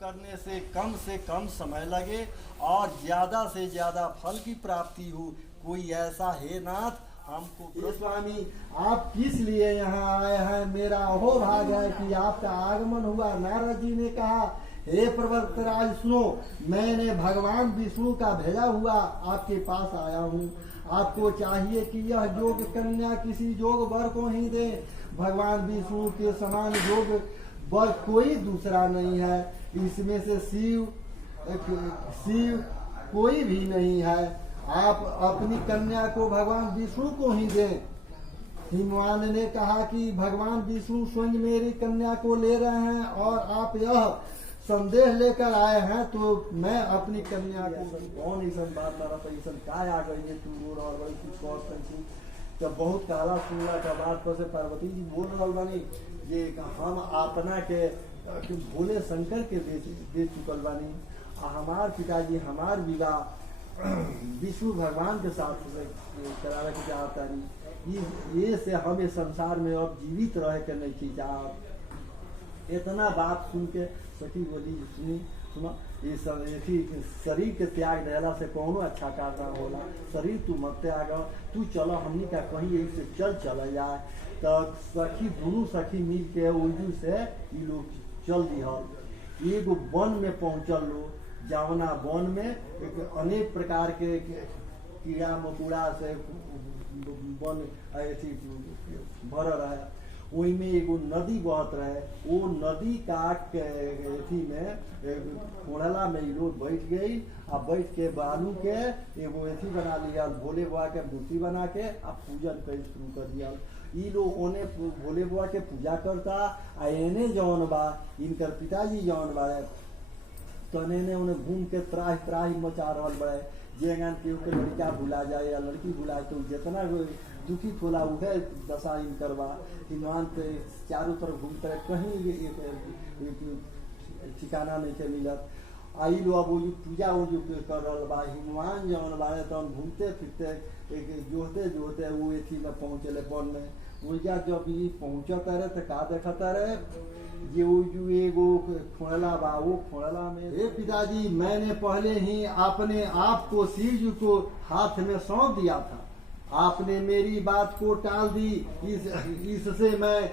करने से कम समय लगे और ज़्यादा से ज़्यादा फल की प्राप्ति हो, कोई ऐसा है नाथ हमको। स्वामी आप किस लिए यहाँ आए हैं? मेरा अहो भाग है कि आपका आगमन हुआ। नारद जी ने कहा, हे प्रवर्तराज सुनो, मैंने भगवान विष्णु का भेजा हुआ आपके पास आया हूँ। आपको चाहिए कि यह योग कन्या किसी योग वर को ही दे। भगवान विष्णु के समान योग वर कोई दूसरा नहीं है। इसमें से शिव कोई भी नहीं है। आप अपनी कन्या को भगवान विष्णु को ही दें। हिमवान ने कहा कि भगवान विष्णु स्वयं मेरी कन्या को ले रहे हैं और आप यह संदेह लेकर आए हैं, तो मैं अपनी कन्या को कौन ऐसा बात मारा पैसा काय आ गई है तू और बड़ी कुछ और पंछी जब बहुत काला सुनला का बात पर से पार्वती जी बोल रहा बानी ये हम अपना के भोले शंकर के दे चुकल बानी। हमार पिताजी हमार विवाह विष्णु भगवान के साथ कराने के चाहता नहीं। ये से हमें संसार में अब जीवित रहे के नहीं की चाह। इतना बात सुन के सखी बोली सुनो ये शरीर के त्याग देला से कोनो अच्छा कार्य होला। शरीर तू मत त्याग, तू चलो हमनी का कहीं यही से चल जाए। तो सखी दोनों सखी मिल के उर्दू से ये लोग चल दिहल। एगो वन में पहुंचल लो, जावना वन में एक अनेक प्रकार के कीड़ा मकोड़ा से वन ऐसी भर रहे। वही में एगो नदी बहत रहे। वो नदी का अथी में कोड़ला में लोग बैठ गई और बैठ के बालू के एगो अथी बना लिया, भोले बाबा के मूर्ति बना के अब पूजन कर शुरू कर दिया। ये लोग ओने भोले बाबा के पूजा करता आ एने जौन बा इनकर पिताजी जौन बा तने ने उन्हें घूम के त्राही मचा रहा बड़े। जेगान केहू के लड़का भुला जाए या लड़की भुला तो जितना दुखी होला उहे दशा इन करवा। हिमान पे चारों तरफ घूमते रहे, कहीं ठिकाना नहीं के मिलत। आई लो अब वो पूजा वो जो कर रहा बा हिमान जौन बारे तो घूमते फिरते जोहते वो एथी में पहुँचले वन में। वही जब ये पहुँचता रहे तो का देखता रहे ये वो जो एगो खोला बा वो खोला में। हे पिताजी मैंने पहले ही अपने आप को शिव जी को हाथ में सौंप दिया था। आपने मेरी बात को टाल दी, इससे मैं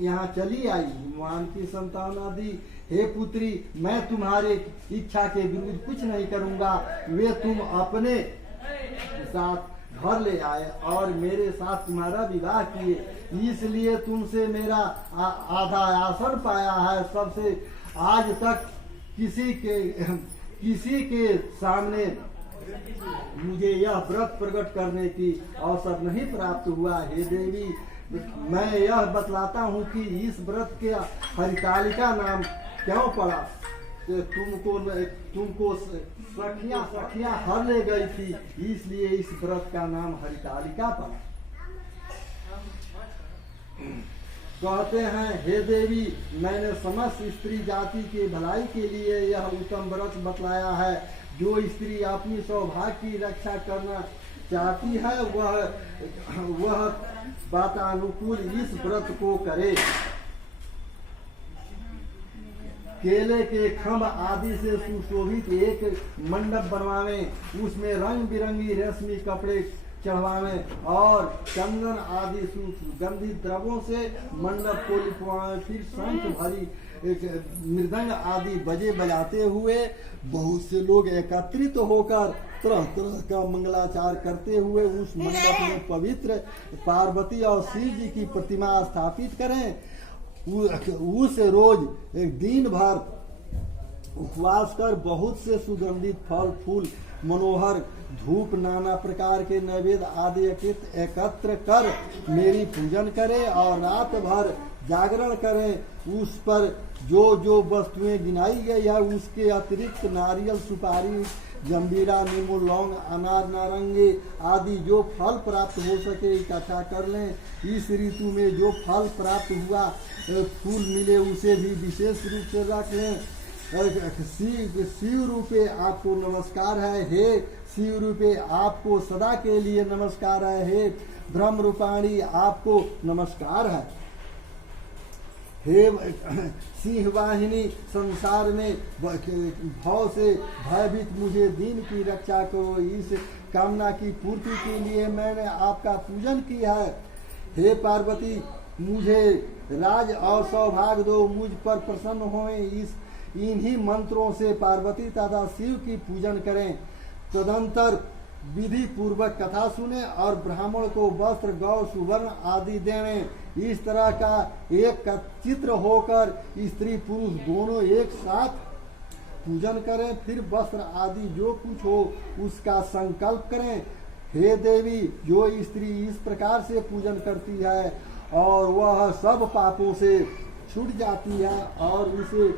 यहाँ चली आई। हिमवान की संताना दी, हे पुत्री मैं तुम्हारे इच्छा के विरुद्ध कुछ नहीं करूँगा। वे तुम अपने साथ घर ले आए और मेरे साथ तुम्हारा विवाह किए, इसलिए तुमसे मेरा आधा आसन पाया है। सबसे आज तक किसी के सामने मुझे यह व्रत प्रकट करने की अवसर नहीं प्राप्त हुआ। हे देवी मैं यह बतलाता हूँ कि इस व्रत के हरितालिका नाम क्यों पड़ा। तुमको सखियां हर ले गई थी, इसलिए इस व्रत का नाम हरितालिका पड़ा। कहते हैं हे देवी मैंने समस्त स्त्री जाति के भलाई के लिए यह उत्तम व्रत बतलाया है। जो स्त्री अपनी सौभाग्य की रक्षा करना चाहती है वह वातानुकूल इस व्रत को करे। केले के खम्भ आदि से सुशोभित एक मंडप बनवावे, उसमें रंग बिरंगी रेशमी कपड़े चढ़वावे और चंदन आदि सुगंधित द्रव्यों से मंडप को लिपवावे। फिर शंख भरी मृदंग आदि बजे बजाते हुए बहुत से लोग एकत्रित होकर तरह तरह का मंगलाचार करते हुए उस मंडप में पवित्र पार्वती और शिव जी की प्रतिमा स्थापित करें। उस रोज एक दिन भर उपवास कर बहुत से सुगंधित फल फूल मनोहर धूप नाना प्रकार के नैवेद्य आदि एकत्र कर मेरी पूजन करें और रात भर जागरण करें। उस पर जो वस्तुएं गिनाई गई है उसके अतिरिक्त नारियल सुपारी जंबीरा नींबू लौंग अनार नारंगी आदि जो फल प्राप्त हो सके इकट्ठा कर लें। इस ऋतु में जो फल प्राप्त हुआ फूल मिले उसे भी विशेष रूप से रख लें। शिव रूपे आपको नमस्कार है। हे शिव रूपे आपको सदा के लिए नमस्कार है। हे ब्रह्म रूपाणी आपको नमस्कार है। हे सिंह वाहिनी, संसार में भाव से भयभीत मुझे दीन की रक्षा करो। इस कामना की पूर्ति के लिए मैंने आपका पूजन किया है। हे पार्वती, मुझे राज और सौभाग्य दो, मुझ पर प्रसन्न होएं। इन्हीं मंत्रों से पार्वती तथा शिव की पूजन करें। तदंतर विधि पूर्वक कथा सुने और ब्राह्मण को वस्त्र, गौ, सुवर्ण आदि देने। इस तरह का एक चित्र होकर स्त्री पुरुष दोनों एक साथ पूजन करें। फिर वस्त्र आदि जो कुछ हो उसका संकल्प करें। हे देवी, जो स्त्री इस प्रकार से पूजन करती है और वह सब पापों से छूट जाती है और उसे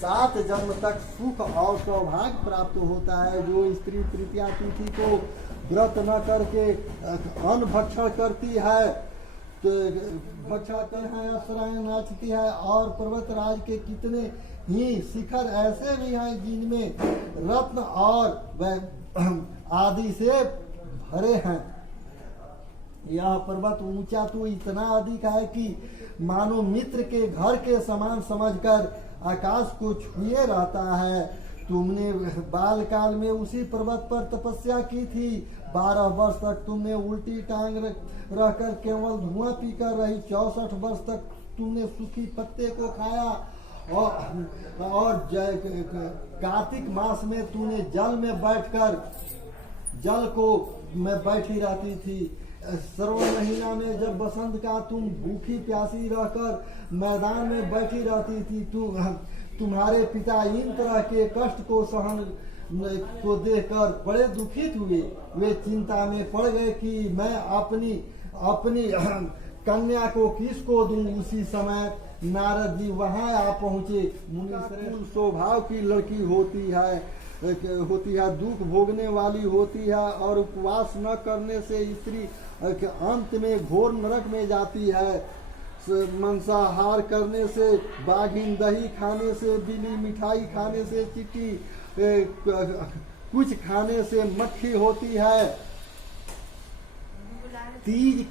7 जन्म तक सुख और सौभाग्य प्राप्त होता है। जो स्त्री तृतीया तिथि को व्रत न करके अन्न भक्षण करती है, तो भक्षण है, आश्रय नाचती है। और पर्वतराज के कितने ही शिखर ऐसे भी हैं जिनमें रत्न और आदि से भरे हैं। यह पर्वत ऊंचा तो इतना अधिक है कि मानो मित्र के घर के समान समझकर आकाश को छुए रहता है। तुमने बाल काल में उसी पर्वत पर तपस्या की थी। 12 वर्ष तक तुमने उल्टी टांग रहकर केवल धुआं पीकर रही। 64 वर्ष तक तुमने सूखी पत्ते को खाया और कार्तिक मास में तूने जल में बैठकर जल को में बैठी रहती थी। श्रवण महीना में जब बसंत का तुम भूखी प्यासी रहकर मैदान में बैठी रहती थी। तुम्हारे पिता इन तरह के कष्ट को सहन को देखकर बड़े दुखित हुए। वे चिंता में पड़ गए कि मैं अपनी कन्या को किसको दूं। उसी समय नारद जी वहां आ पहुंचे। मुनि स्वभाव की लड़की होती है, दुख भोगने वाली होती है और उपवास न करने से स्त्री अंत में घोर नरक में जाती है। मांसाहार करने से, बाघिन दही खाने से, बिली मिठाई खाने से, चिट्टी कुछ खाने से मक्खी होती है। तीज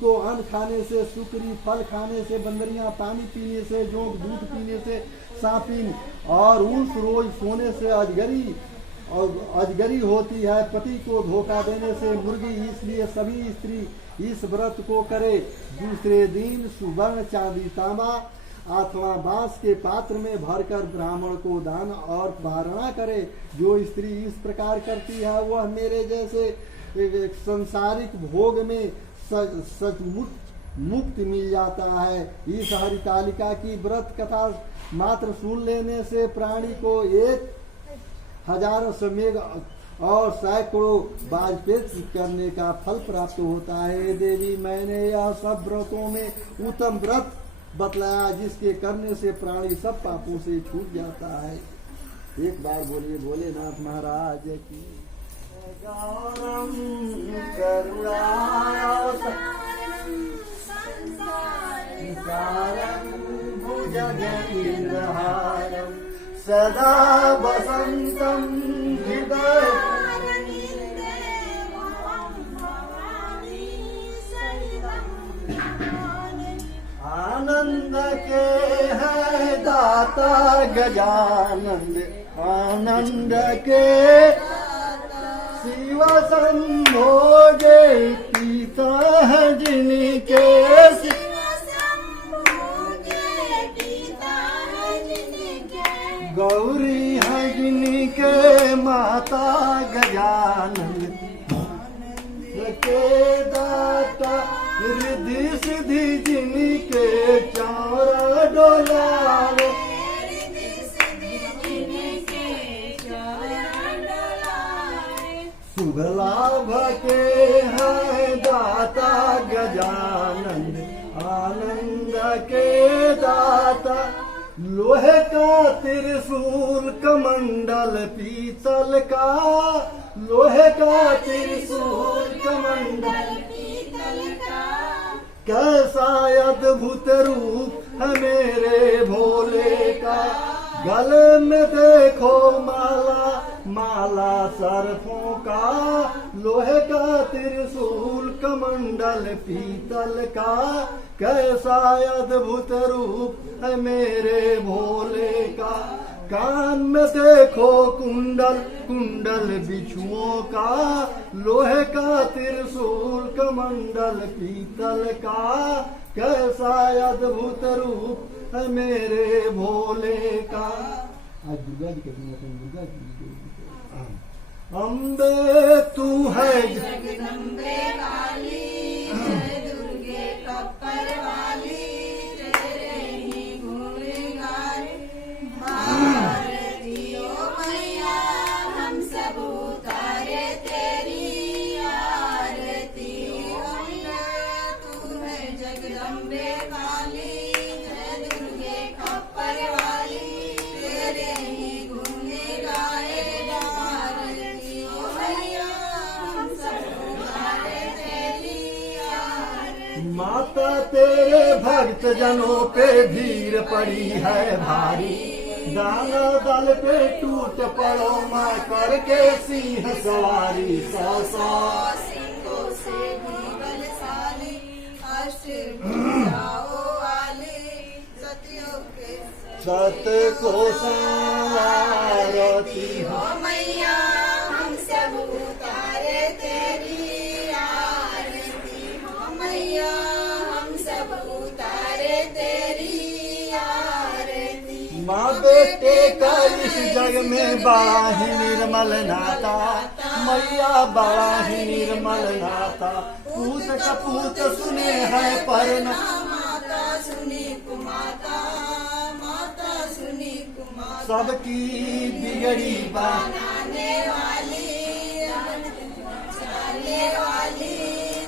को अन्न खाने से, सुकरी फल खाने से, बंदरियां पानी पीने से, जोंक दूध पीने से, सांपिन और उस रोज सोने से अजगरी होती है। पति को धोखा देने से मुर्गी। इसलिए सभी स्त्री इस व्रत को करे। दूसरे दिन सुवर्ण, चांदी, तांबा अथवा बांस के पात्र में भरकर ब्राह्मण को दान और वारणा करे। जो स्त्री इस प्रकार करती है वह मेरे जैसे संसारिक भोग में सचमुच मुक्ति मिल जाता है। इस हरितालिका की व्रत कथा मात्र सुन लेने से प्राणी को 1000 अश्वमेध और सैकड़ों वाजपेय करने का फल प्राप्त होता है। देवी, मैंने यह सब व्रतों में उत्तम व्रत बतलाया जिसके करने से प्राणी सब पापों से छूट जाता है। एक बार बोलिए भोलेनाथ महाराज की। गौरम करुणावतारं भुजगेन्द्रहारं सदा वसन्तं हृदय। आनंद के है दाता गजानंद, आनंद के शिव शंभो जय पिता है जिनके। गौरी है जिनके माता गजानंद के दाता। रिद्धि सिद्धि जिनके चार डोलारे। शुभ लाभ के है दाता गजानंद, आनंद के दाता। लोहे का त्रिशूल कमंडल पीतल का, लोहे का त्रिशूल कमंडल पीतल का। कैसा अद्भुत रूप है मेरे भोले का। गले में देखो माला, माला सर्पों का। लोहे का त्रिशूल कमंडल पीतल का, कैसा अद्भुत रूप है मेरे भोले का। कान में देखो कुंडल कुंडल बिच्छुओं का, लोहे का त्रिशूल कमंडल पीतल का, कैसा अद्भुत रूप है मेरे भोले का। आज दुर्गा जी कहती हैं, दुर्गा जी अम्बे तू है जगदम्बे काली, जय दुर्गे कप्पर वाली, तेरे ही गुण गाए भारती ओ मैया, हम सब उतारे तेरी आरती ओ मैया। तू है जगदम्बे काली, जय दुर्गे कप्पर वाली, तेरे ही गुण गाए भारती ओ मैया, हम सब उतारे तेरी आरती। माता तेरे भक्त जनों पे भीड़ पड़ी है भारी, दाना दल पे टूट पड़ो माँ करके सिंह सवारी। सौ सौ सिंहों से भी बलशाली, अष्टभुजाओं वाली, सतियों के सत को सारती ओ मैया, हम सब उतारे तेरी आरती ओ मैया, हम सब उतारे तेरी आरती। माँ बेटे का इस जग में बड़ा ही निर्मल नाता, मैया बड़ा ही निर्मल नाता। पूत कपूत सुने है पर न माता सुनी कुमाता, माता सुनी कुमाता, सबकी बिगड़ी बात। बनाने वाली, बचाने वाली,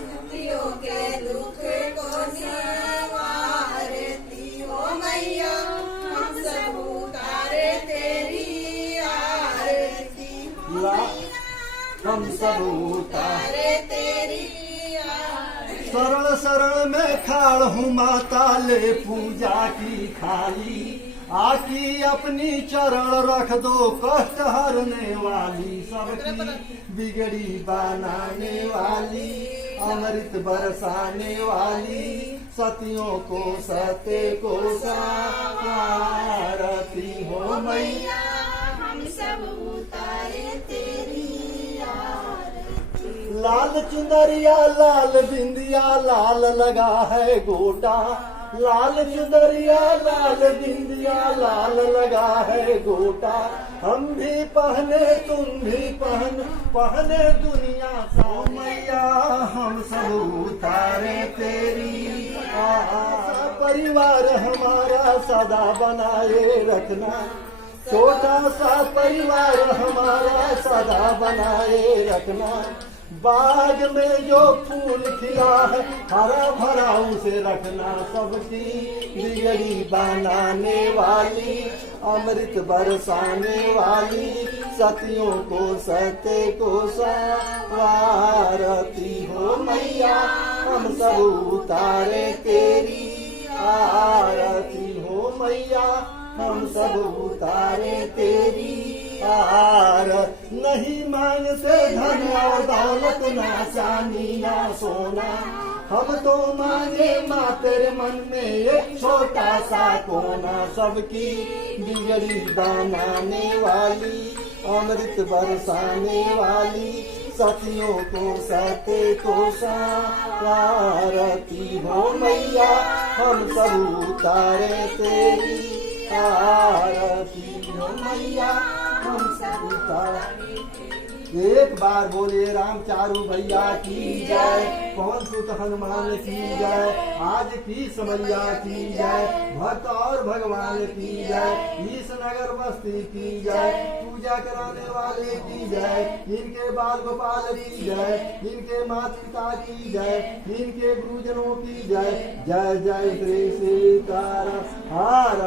दुखियों के दुख को निवारती ओ मैया, हम सब उतारे तेरी आरती ओ मैया, हम सब उतार उतारे तेरी आरती। शरण शरण में खाड़ हूँ माता, ले पूजा की थाली, आकी अपनी चरण रख दो कष्ट हरने वाली। सबकी बिगड़ी बनाने वाली, अमृत बरसाने वाली, सतियों को सत्य को सारती हो मैया। हम सब उतारे तेरी आरती। लाल चुनरिया लाल बिंदिया लाल लगा है गोटा, लाल चुनरिया लाल बिंदिया लाल लगा है गोटा। हम भी पहने तुम भी पहने दुनिया सा मैया, हम सब उतारे तेरी परिवार हमारा सदा बनाए रखना, छोटा सा परिवार हमारा सदा बनाए रखना। बाग में जो फूल खिला है हरा भरा उसे रखना, सबकी बिगड़ी बनाने वाली, अमृत बरसाने वाली, सतियों को सत्य को सवारती हो मैया। हम सब उतारे तेरी आरती हो मैया, हम सब उतारे तेरी आर। नहीं मांगते धन और दौलत ना चांदी ना सोना, हम तो मांगे माँ तेरे मन में एक छोटा सा कोना। सबकी बिगड़ी बनाने वाली, अमृत बरसाने वाली, सतियों को सत्य को सारती हो मैया। हम सब उतारे तेरी आरती हो मैया, हम सब उतारे। एक बार बोलिए राम चारू भैया की जय, पवन सुत हनुमान की जय, आज की समैया की जय, भक्त और भगवान की जय, ईश नगर बस्ती की जय, पूजा कराने वाले की जय, इनके बाल गोपाल की जय, इनके माता पिता की जय, इनके गुरुजनों की जय। जय जय श्री सीताराम हर